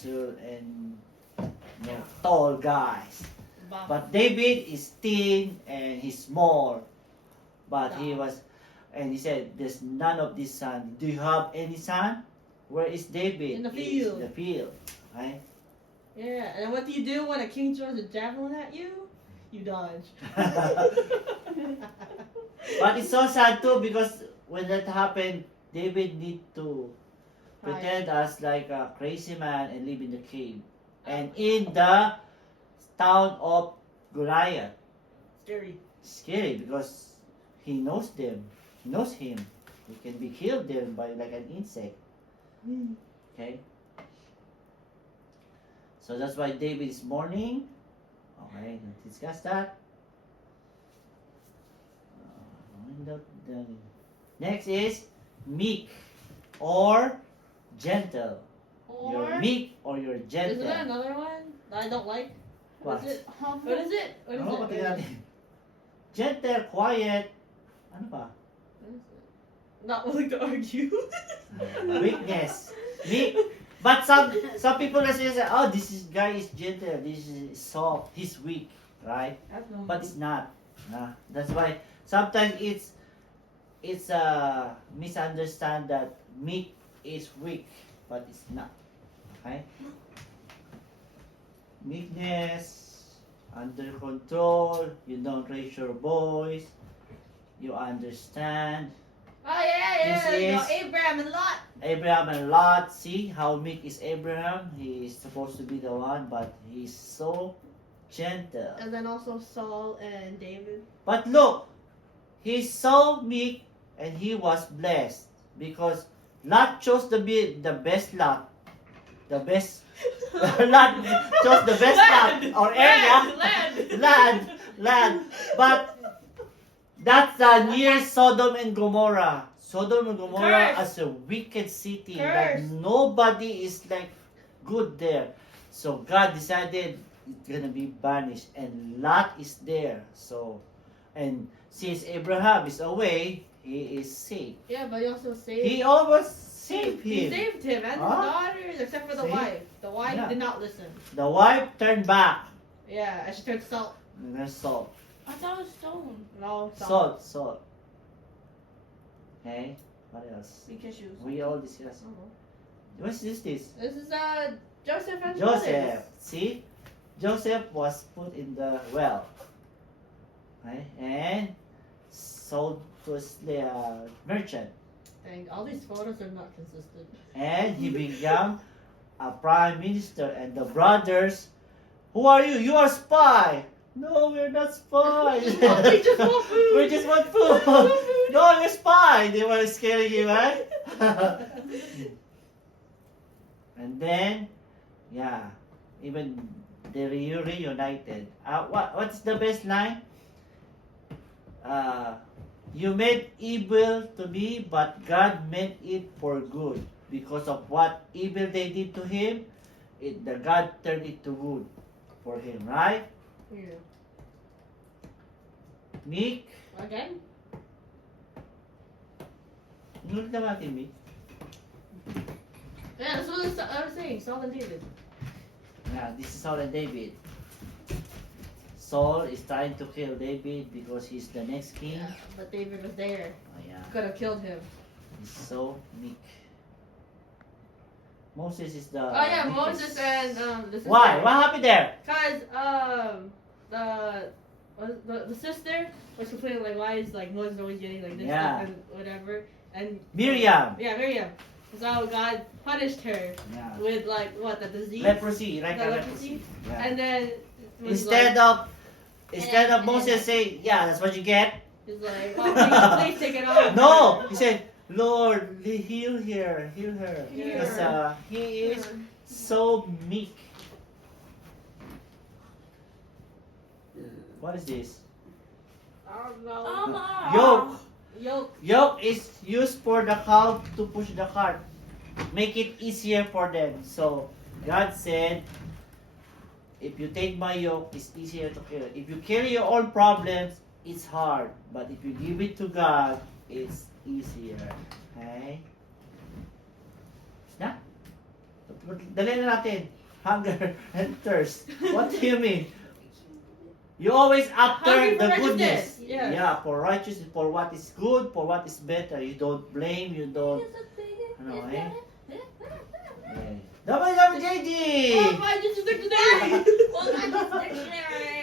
muscle and tall guys. But David is thin and he's small. But he was, and he said, "There's none of this son. Do you have any son? Where is David? In the He's field." in the field, right? Yeah, and what do you do when a king throws a javelin at you? You dodge. But it's so sad too because when that happened, David need to pretend as like a crazy man and live in the cave and in the town of Goliath. Scary. Scary because he knows them. He knows him. He can be killed them by like an insect. Okay. So that's why David is mourning. Okay, let's discuss that. Next is meek or gentle. Or You're meek or you're gentle. isn't there another one that I don't like? What? Is it? What is it? What is Ano ba it? tingnan natin? Gentle, quiet. Ano ba? What is it? Not willing to argue. Weakness. Meek. But some people say, oh, guy is gentle, this is soft, he's weak, right? But it's not. That's why sometimes it's a misunderstand that meek is weak, but it's not. Okay? Meekness, under control, you don't raise your voice, you understand. Oh yeah, This is- Abraham and Lot. Abraham and Lot, see how meek is Abraham? He is supposed to be the one, but he's so gentle. And then also Saul and David. But look, he's so meek and he was blessed because Lot chose to be the best Lot. The best Lot chose the best Lot or area. Land. But that's near Sodom and Gomorrah. Sodom and Gomorrah Curse. as a wicked city. Curse. Like nobody is like good there. So God decided it's gonna be banished, and Lot is there. So, and since Abraham is away, he is safe. Yeah, but he also saved. He almost saved He him. saved him and his Huh? daughters, except for the See? wife. The wife Yeah. did not listen. The wife turned back. Yeah, and she turned salt. And there's salt. I thought it was stone. No, Salt. Okay. What else? Big issues. We all discussed. What's this? This is Joseph and Joseph. See? Joseph was put in the well. Right? And sold to the merchant. And all these photos are not consistent. And he became a prime minister. And the brothers, who are you? You are spy. No, we're not spies. We just want food. We just want food. No, you're spy. They were scaring you, right? And then, yeah, even they reunited. What's the best line? You meant evil to me, but God meant it for good. Because of what evil they did to him, the God turned it to good for him, right? Yeah. Meek. Again? Nulit naman natin, Meek. Yeah, that's what I was saying. Saul and David. Yeah, this is Saul and David. Saul is trying to kill David because he's the next king. Yeah, but David was there. Oh, yeah. Could have killed him. He's so meek. Moses is the. Oh yeah, meekest. Moses and the sister. Why? What happened there? Cause the sister was complaining like, why is like Moses always getting like this Yeah. stuff and whatever, and Miriam. Yeah, Miriam. So God punished her Yeah. with like what the disease, Leprosy, like the a leprosy, Yeah. and then it was Instead like, of Moses saying, yeah, that's what you get. he's like, oh, please take it off. No, he said, Lord, heal her. Yeah. Because he is so meek. What is this? Oh no. Yoke. Yoke. Yoke is used for the cow to push the cart. Make it easier for them. So God said, if you take my yoke, it's easier to carry. If you carry your own problems, it's hard. But if you give it to God, it's easier. Okay? Na? Dali na natin. Hunger and thirst. What do you mean? You always after Hungry for the goodness. righteousness. Yeah. Yeah, for righteousness, for what is good, for what is better. You don't blame, you don't... Ano eh? Dami, JG! Oh, my dictionary! Well, not this dictionary.